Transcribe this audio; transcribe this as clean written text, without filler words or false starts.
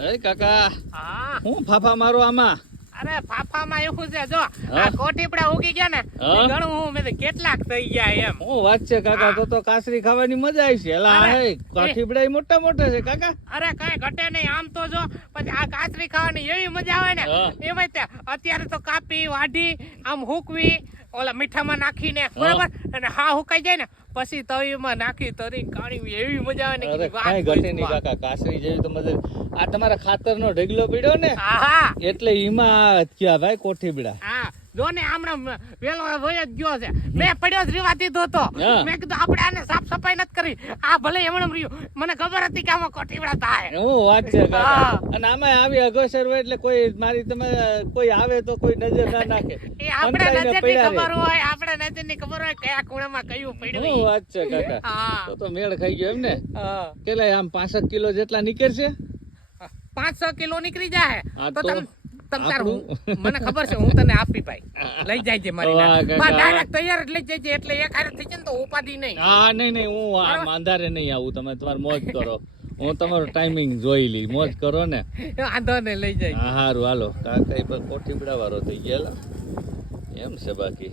એ કાકા હા હું ફાફા મારો આમાં અરે ફાફામાં એવું છે જો આ કોઠીપડા ઉગી ગયા ને ઘણું હું મેં કેટલાક થઈ ગયા એમ હું વાત છે કાકા તો કાસરી ખાવાની મજા આવી છે એલા હે કાઠીબડા મોટા મોટા છે કાકા અરે કઈ ઘટે નહીં આમ તો જો પછી આ કાચરી ખાવાની એવી મજા આવે ને એમાં તે અત્યારે તો કાપી વાઢી આમ હુકવી ઓલા મીઠામાં નાખીને બરાબર અને હા હુકાઈ જાય ને પછી તવીમાં નાખી તરી કાઢી એવી મજા આવે ને અરે કાઈ ઘટે નહીં કાકા કાસરી જેવી તો મજા આ તમારા ખાતરનો ઢગલો પડ્યો ને હા એટલે ઈમાં ક્યાં ભાઈ કોઠીબડા હા જો ને હમણાં વેલો વયો જ ગયો છે મેં પડ્યો જ રીવા દીધો હતો મેં કીધું આપણે આને સાફ સફાઈ નથી કરી આ ભલે એમણે રહ્યું મને ખબર હતી કે આમાં કોઠીબડા થાય હું વાત છે કાકા અને આમાં આવી અગોસર હોય એટલે કોઈ મારી તમે કોઈ આવે તો કોઈ નજર ના નાખે એ આપણે નજરની ખબર હોય આપણે નજરની ખબર હોય કયા ખૂણામાં કયું પડ્યું હું વાત છે કાકા તો મેળ ખાઈ ગયો એમ ને કેટલા આમ 65 કિલો જેટલા નીકળશે 5-6 કિલો નીકળી જાય તો મને ખબર છે હું તને આપી ભાઈ લઈ જાય છે મારી ડાયરેક્ટ તૈયાર જ લઈ જાય છે એટલે એક હારે થઈ જાય ને તો ઉપાધિ નહીં હા નહીં હું અંધારે નહીં આવું તમે તમારે મોજ કરો હું તમારો ટાઈમિંગ જોઈ લી મોજ કરો ને વાંધો ને લઈ જાય હા સારું હાલો કાકા પર કોઠીબડા વાળો થઈ ગયેલા એમ છે બાકી